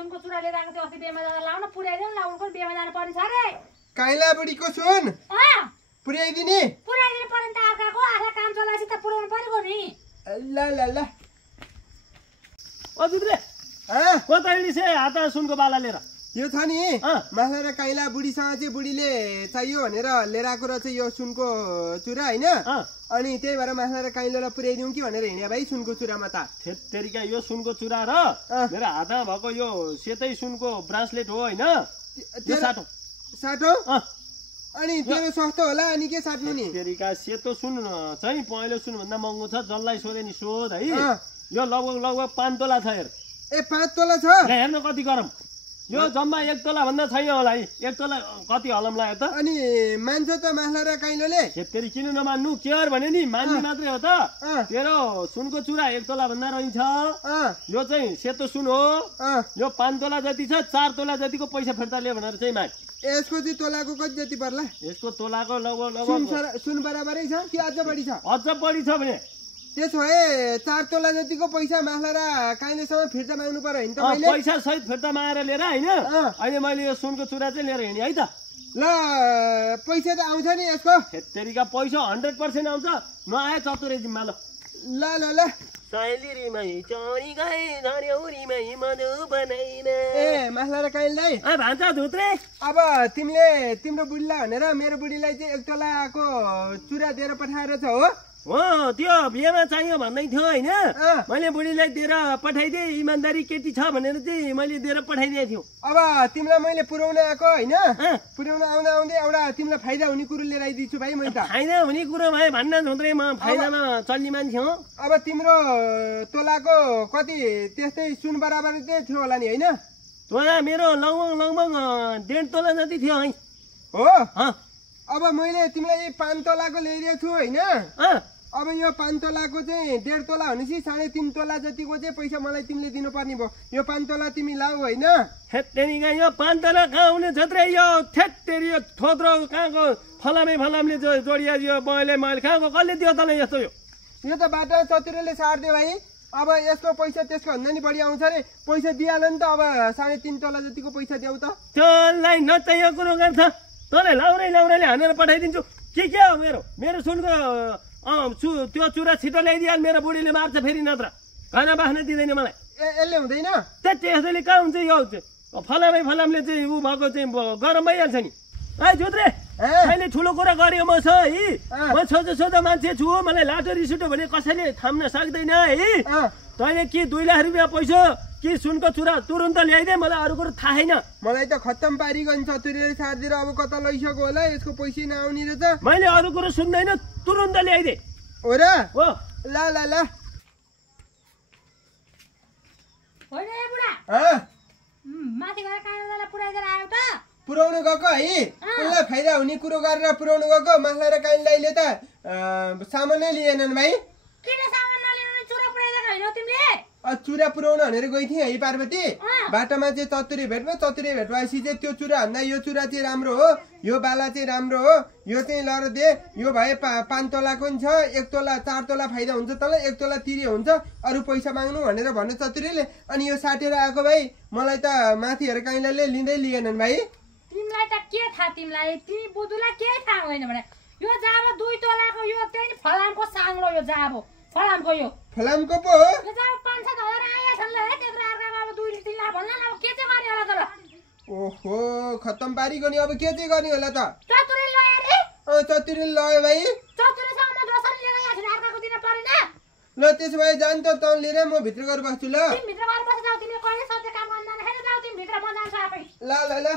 सुनको चुरा लिएर आएको थियो अस्ति बेमा जाँदा लाउन पुर्याइदेऊ न उनको बेमा जानु पर्ने छ रे काइला बुढीको सुन पुर्याइदिने पुर्याइदिनु पर्ने त अर्काको आखा काम चलाएपछि त पुर्याउनु परेको नि ल ल ल ओ जुत्रे कता हिँडिसे हात सुनको बाला लिएर यो छ नि माला र काइला बुढीसँग चाहिँ बुढीले चाहियो भनेर लिएर आएको रहेछ यो सुनको चुरा हैन अनि त्यही भएर माला र काइलालाई पुर्याइदिउँ कि भनेर हिँड्या भाइ सुनको चुरामा त तेरिका यो सुनको चुरा र मेरो हातमा भएको यो सेतै सुनको ब्रासलेट हो हैन त्यो साटो साटो अनि तेरो सस्तो होला अनि के साट्नु नि तेरिका सेतो सुन चाहिँ पहेँलो सुन भन्दा महँगो छ जसलाई सोधे नि सोध है यो लगभग 5 तोला छ हेर ए 5 तोला छ हेर्न कति गरम यो जम्मा 1 तोला भन्दा छैन होला है 1 तोला कति हलम लाग्यो त अनि मान्छ त माला र काइलोले तेरी किन नमान्नु केयर भने नि मान्ने मात्रै हो त तेरो सुनको चुरा 1 तोला भन्दा रहन्छ यो चाहिँ सेतो सुन हो यो 5 तोला जति छ 4 तोला जतिको पैसा फिर्ता लियो भनेर चाहिँ माग यसको चाहिँ तोलाको कति जति पर्ला यसको तोलाको लगभग सुन बराबरै छ कि अझ बढी छ अझ बढी छ भने त्यसो भए 4 तोला जतिको पैसा माला र काइलेसँग फिर्ता माग्नु पर्यो नि त मैले पैसा सहित फिर्ता मागेर लिएर हैन अहिले मैले यो सुनको चुरा चाहिँ लिएर हिँडेँ है त ल पैसा त आउँछ नि यसको तेरिका पैसा 100% आउँछ नआए चतुरे जिम्मा ल ल ल ल साइलिरीमै चरी गए धर्यौरीमै मधु बनाइन ए माला र काइलाई भान्जा धुत्रे अब तिमीले तिम्रो बुढीलाई भनेर मेरो बुढीलाई चाहिँ 1 तोलाको चुरा दिएर पठाएर छ हो हो त्यो बिहेमा चाहियो भन्दै थियो हैन मैले बुढीलाई दिएर पठाइदिए इमानदारी केटी छ भनेर चाहिँ मैले दिएर पठाइदिएको थियो अब तिमीलाई मैले पुर्याउन आएको हैन पुर्याउन आउँदा आउँदै एउटा तिमीलाई फाइदा हुने कुरो लिएर आइदिन्छु भाइ मैले त फाइदा हुने कुरो भए भन्न झुन्द्रे म फाइदामा चल्ने मान्छे हो अब तिम्रो तोलाको कति त्यस्तै सुन बराबर चाहिँ थियो होला नि हैन तोला मेरो लगभग 1.5 तोला जति थियो है हो अब मैले तिमीलाई 5 तोलाको ल्याइदिएको छु हैन अब यो 5 तोलाको चाहिँ 1.5 तोला भनेपछि 3.5 तोला जतिको चाहिँ पैसा मलाई तिमीले दिनुपर्ने भयो यो 5 तोला तिमी लाऊ हैन हेत्तेरीका यो 5 तोला कहाँ हुने छत्रे यो ठेत्तेरी यो ठोद्रो कहाँको फलामले जोडिया यो मैले कहाँको कसले दियो तँलाई यस्तो यो त बाटा चतुरले सार्दियो भाइ अब यसको पैसा त्यसको भन्दा नि बढी आउँछ रे पैसा दिइहाल्यो नि त अब 3.5 तोला जतिको पैसा देऊ त त्यसलाई नचाहिएको कुरो गर्छ तँलाई लाउराले हानेर पठाइदिन्छु के हो मेरो सुनको त्यो चुरा छिटो ल्याइदिहाल मेरो बुढीले मार्छ फेरि नत्र खाना बाख्न दिँदैन मलाई यसले हुँदैन त्यसले कहाँ हुन्छ यो फलामले चाहिँ ऊ भएको चाहिँ गरम भइहाल्छ नि है जोत्रे अहिले ठुलो कुरा गरेँ म छ है म सोझो मान्छे छु मलाई लाटो रिस उठ्यो भने कसैले थाम्न सक्दैन है तैँले के 2 लाख रुपियाँ पैसा कि सुनको चुरा तुरुन्त ल्याइदे मलाई अरू कुरो थाहा छैन मलाई त खत्तम पारिगन चतुरले सार्दिएर अब कता लैसक्यो होला यसको पैसा नआउने रहेछ मैले अरू कुरो सुन्दैन तुरुन्त ल्याइदे हो र हो ल ल ल होइन ए बुढा माथि गएर काइलालाई पुर्याइदिएर आयो त पुर्याउनु गएको है उनलाई फाइदा हुने कुरो गरेर पुर्याउनु गएको माला र काइलाले त सामानै लिएनन् भाइ किन सामान नलिनु चुरा पुर्याइदिएको हैन तिमीले चुरा पुर्याउन भनेर गइ थिए है पार्वती बाटोमा चाहिँ चतुरे भेटपछि चाहिँ त्यो चुरा भन्दा यो चुरा चाहिँ राम्रो हो यो बाला चाहिँ राम्रो हो यो चाहिँ लर दे यो भए 5 तोलाको नि छ 1 तोला 4 तोला फाइदा हुन्छ तँलाई 1 तोला तिरे हुन्छ अरू पैसा माग्नु भनेर भन्ने चतुरेले अनि यो साटेर आएको भाइ मलाई त माथिहर काइलाले लिँदै लिएनन् भाइ तिमीलाई त के थाहा तिमीलाई तिमी बुदुलाई के थाहा होइन भने यो जाबो 2 तोलाको यो चाहिँ फलामको साङ्लो यो जाबो फलामको पो हो यो जाबो 5-7 हजार आया छन् ल है त्यत्रो अर्काको अब 2-3 लाख भन्ला अब के चाहिँ गर्ने होला त ओहो खत्तम पारिगयो नि अब के चाहिँ गर्ने होला त चतुरे लया रे चतुरे लयो भाइ चतुरेसँग म दोसर लिएर यहाँ छु अर्काको दिन परेन ल त्यसो भए जान त तँ लिएर म भित्र गएर बस्छु ल तिमी भित्र गएर बस्छ जाऊ तिमीले कहिले सत्य काम गर्दैन हैन जाऊ तिमी भित्र म जान्छु आफै ल ल ल